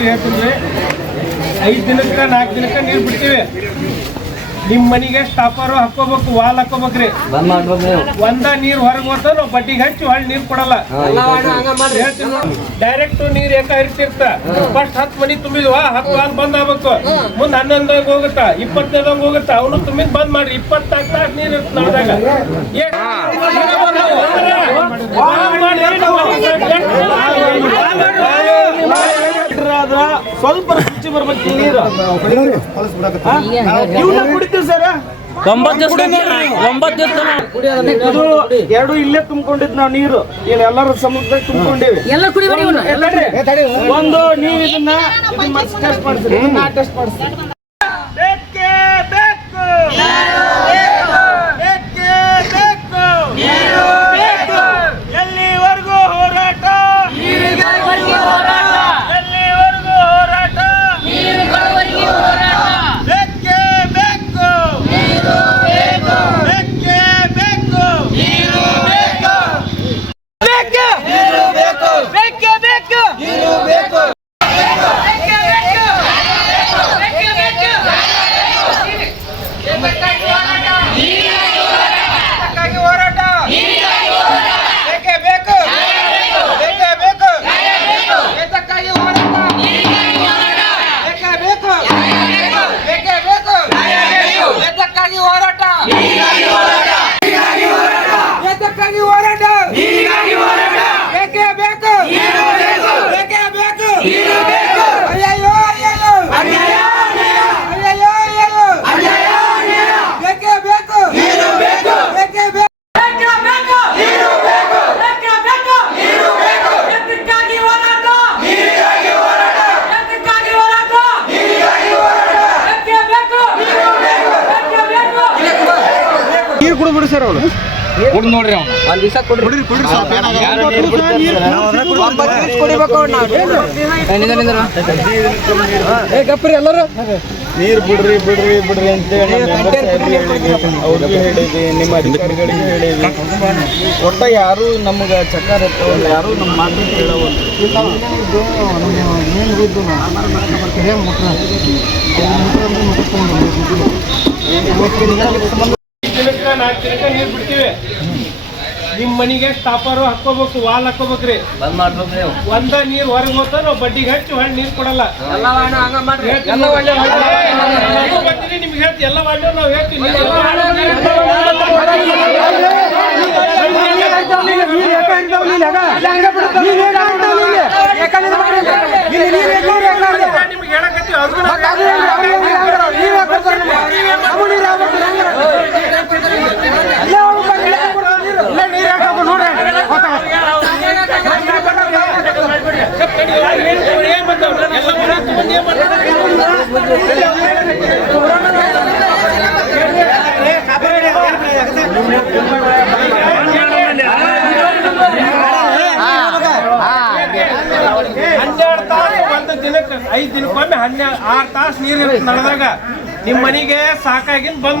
ಹೇಳ್ತೀನಿ ಐದು ದಿನಕ್ಕೆ ನಾಲ್ಕು ದಿನಕ್ಕೆ ನೀರು ಬಿಡ್ತೀವಿ ನಿಮ್ಮ ಮನೆಗೆ ಸ್ಟಾಪರು ಹಾಕೋಬೇಕು ವಾಲ್ ಹಾಕೋಬೇಕ್ರಿ ಒಂದ ನೀರು ಹೊರಗೆ ಹೋದ ನಾವು ಬಡ್ಡಿಗೆ ಹಚ್ಚಿ ಹೊಳ್ಳಿ ನೀರು ಕೊಡಲ್ಲ ಡೈರೆಕ್ಟ್ ನೀರ್ ಏಕ ಇರ್ತಿರ್ತ ಫಸ್ಟ್ ಹತ್ತು ಮನಿ ತುಂಬಿದ್ವ ಹತ್ತು ವಾಲ್ ಬಂದ್ ಆಗ್ಬೇಕು ಮುಂದ್ ಹನ್ನೊಂದಾಗ ಹೋಗುತ್ತ ಇಪ್ಪತ್ತನೇದಾಗ ಹೋಗುತ್ತ ಅವನು ತುಂಬಿದ್ ಬಂದ್ ಮಾಡ್ರಿ ಇಪ್ಪತ್ನಾಲ್ಕು ತಾಸು ನೀರ್ ಇರ್ತ ನಡ್ದಾಗ ಸ್ವಲ್ಪ ರುಚಿ ಬರ್ಬೇಕು ನೀರು. ಇವ್ನ ಕುಡಿತೀವಿ ಸರ್. ಒಂಬತ್ತು ಒಂಬತ್ತು ಎರಡು ಇಲ್ಲೇ ತುಂಬಿಕೊಂಡಿದ್ ನಾವು ನೀರು. ಏನ್ ಎಲ್ಲರೂ ಸಮುದ್ರ ತುಂಬಿಕೊಂಡಿವಿ. ಎಲ್ಲ ಕುಡಿಬೇಡಿ ಒಂದು ನೀವು ಇದನ್ನ ಟೆಸ್ಟ್ ಮಾಡಿಸ್ರಿ. ನಾ ಟೆಸ್ಟ್ ಮಾಡಿಸ್ತೀನಿ. ನೀರು ಕುಡಿದ್ಬಿಡಿ ಸರ್ ಅವರು. ಕುಡ್ ನೋಡ್ರಿ ಅವ್ನು. ಒಂದ್ ದಿವಸ ಕೊಡ್ರಿ. ನೀರು ಬಿಡ್ರಿ ಬಿಡ್ರಿ ಬಿಡ್ರಿ ಅಂತೇಳಿ ಅವ್ರಿಗೆ ಹೇಳಿದ್ವಿ. ನಿಮ್ಮ ಅಧಿಕಾರಿಗಳಿಗೆ ಹೇಳಿದ್ವಿ. ಒಟ್ಟ ಯಾರು ನಮ್ಗ ಚಕ್ಕರ್ ಎತ್ತವಲ್ಲ ಯಾರು ನಮ್ಮ ಮಾತು ಕೇಳವಲ್ಲ ದಿನಕ್ಕೆ ನಾಲ್ಕು ದಿನಕ್ಕೆ ನೀರು ಬಿಡ್ತೀವಿ. ನಿಮ್ಮ ಮನೆಗೆ ಸ್ಟಾಪರ್ ಹಾಕೋಬೇಕು ವಾಲ್ ಹಾಕೋಬೇಕ್ರಿ ಒಂದ ನೀರ್ ಹೊರಗೆ ಹೋತ ನಾವು ಬಡ್ಡಿಗೆ ಹಚ್ಚಿ ಹೊಳ್ಳಿ ನೀರ್ ಕೊಡಲ್ಲ. ನಿಮ್ಗೆ ಹೇಳ್ತಿ ಎಲ್ಲ ಮಾಡಿ ನಾವು ಹೇಳ್ತೀವಿ ನೀವು ಎಲ್ಲ ನಿಮ್ಗೆ ಹೇಳಕತ್ತೀವಿ ಅದನ್ನ ಏನ್ ಬಂದವ್ರು? ಎಲ್ಲ ಮನೆ ತಗೊಂಡು ಏನ್ ಮಾಡ್ತಾರೆ? ಹನ್ನೆರಡು ತಾಸು ಒಂದು ದಿನಕ್ಕೆ ಐದು ದಿನಕ್ಕೊಮ್ಮೆ ಹನ್ನೆರಡು ಆರು ತಾಸು ನೀರು ನಡೆದಾಗ ನಿಮ್ಮ ಮನೆಗೆ ಸಾಕಾಗಿನ್ ಬಂದ್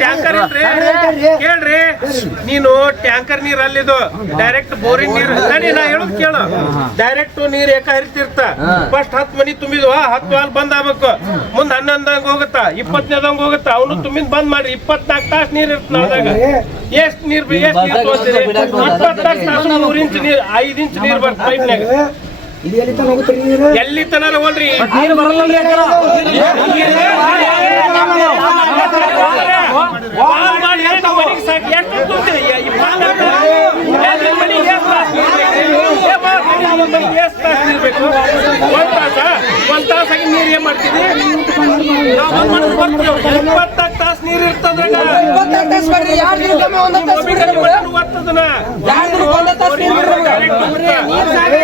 ಟ್ಯಾಂಕರ್ ಕೇಳ್ರಿ. ನೀನು ಟ್ಯಾಂಕರ್ ನೀರ್ ಅಲ್ಲಿದು ಡೈರೆಕ್ಟ್ ಬೋರಿಂಗ್ ನೀರ್ ನಡಿ ನಾ ಹೇಳುದ್ ಕೇಳು. ಡೈರೆಕ್ಟ್ ನೀರ್ ಏಕ ಹರಿತಿರ್ತ ಫಸ್ಟ್ ಹತ್ತು ಮನಿ ತುಂಬಿದ್ವ, ಹತ್ತು ವಾಲ್ ಬಂದ್ ಆಗ್ಬೇಕು. ಮುಂದ್ ಹನ್ನೊಂದಂಗ್ ಹೋಗುತ್ತ, ಇಪ್ಪತ್ತನೇದಂಗ್ ಹೋಗುತ್ತ, ಅವನು ತುಂಬಿದ್ ಬಂದ್ ಮಾಡ್ರಿ. ಇಪ್ಪತ್ನಾಲ್ಕು ತಾಸ್ ನೀರ್ ಇರ್ತ ಅದಾಗ ಎಷ್ಟ್ ನೀರ್ ಎಷ್ಟ್ ನೀರ್ ತೋರ್ತೀರಿ ಇಪ್ಪತ್ನಾಕ್ ತಾಸು ಮೂರ್ ಇಂಚ್ ನೀರ್, ಐದ್ ಇಂಚ್ ನೀರ್ ಬರ್ತ ಪೈಪ್ನಾಗ ಎಲ್ಲಿ ತನ ಹೋಗ್ರಿ ನೀರು ನೀರು ಒಂದು ತಾಸು ನೀರು? ಒಂದ್ ತಾಸಾಗಿ ಏನ್ ಬರ್ತೀವಿ. ತಾಸು ನೀರು ಒಂದ್ ತಾಸು ನೀರು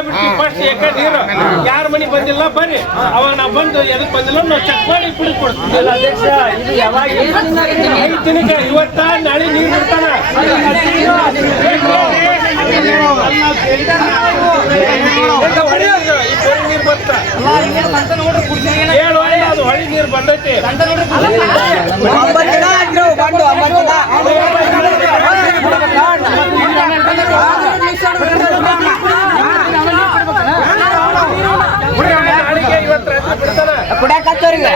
ದಿನ ಫಸ್ಟ್ ಏಕ ನೀರು. ಯಾರ ಮನೆ ಬಂದಿಲ್ಲ ಬರ್ರಿ. ಅವಾಗ ನಾವು ಬಂದು ಎದಕ್ ಬಂದಿಲ್ಲ ನಾವು ಚೆಕ್ ಮಾಡಿ ಬಿಡಿ ಕೊಡ್ತೀವಿ. ಅಧ್ಯಕ್ಷ ಇದು ಯಾವಾಗ ಐದು ದಿನಕ್ಕೆ ಇವತ್ತ ನಾಳೆ ನೀರು ಬಿಡ್ತಾನ ಏಳು ಹೊಳೆ ಅದು ಹೊಳೆ ನೀರು ಬಂದೈತಿ ಒಂಬತ್ತು ದಿನ ಆಗಿರೋ ಬಂದು ಒಂಬತ್ತು ದಿನ ನಾಳೆಗೆ ಇವತ್ತು ರಾತ್ರಿ ಬಿಡ್ತಾನ ಕುಡಿಯಾಕ ಹಚ್ಚೋರಿಗೆ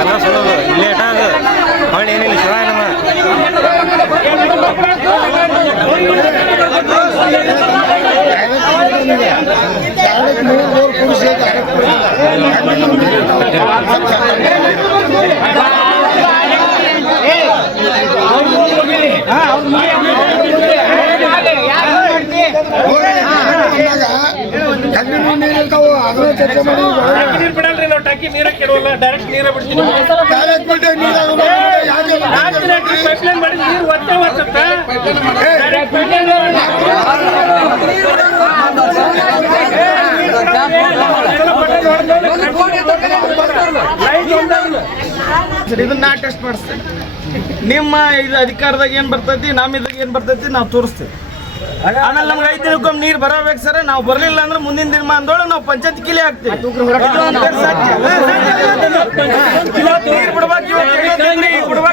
ಎಲ್ಲ ಸುಳ್ಳೋದು ಲೇಟ್ ಆಗ ಹೊಳ್ಳಿ ಏನಿಲ್ಲ ಶಿವ ನಮ್ಮ ಟಾಕಿ ನೀರು ಬಿಡಲ್ರಿ ನಾವು ಟಾಕಿ ನೀರ ಕೆಡವಲ್ಲ ಡೈರೆಕ್ಟ್ ನೀರ ಬಿಡ್ತೀನಿ ಪೈಪ್ಲೈನ್ ಮಾಡಿ ನೀರು ಒತ್ತೆ ಒತ್ತುತ್ತೆ ಇದನ್ನ ನಾ ಟೆಸ್ಟ್ ಮಾಡಿಸ್ತೇನೆ ನಿಮ್ಮ ಇದು ಅಧಿಕಾರದಾಗ ಏನ್ ಬರ್ತೈತಿ ನಮ್ಮ ಇದಾಗ ಏನ್ ಬರ್ತೈತಿ ನಾವು ತೋರಿಸ್ತೇವೆ ಆಮೇಲೆ ನಮ್ಗೆ ಐದು ದಿನಕ್ಕೊಮ್ಮೆ ನೀರು ಬರಬೇಕು ಸರ್ ನಾವು ಬರಲಿಲ್ಲ ಅಂದ್ರೆ ಮುಂದಿನ ದಿನಮಾನದೊಳಗೆ ನಾವು ಪಂಚಾಯತ್ ಕಿಲಿ ಹಾಕ್ತೀವಿ ನೀರು ಬಿಡ್ಬೇಕು ಬಿಡ್ಬೇಕು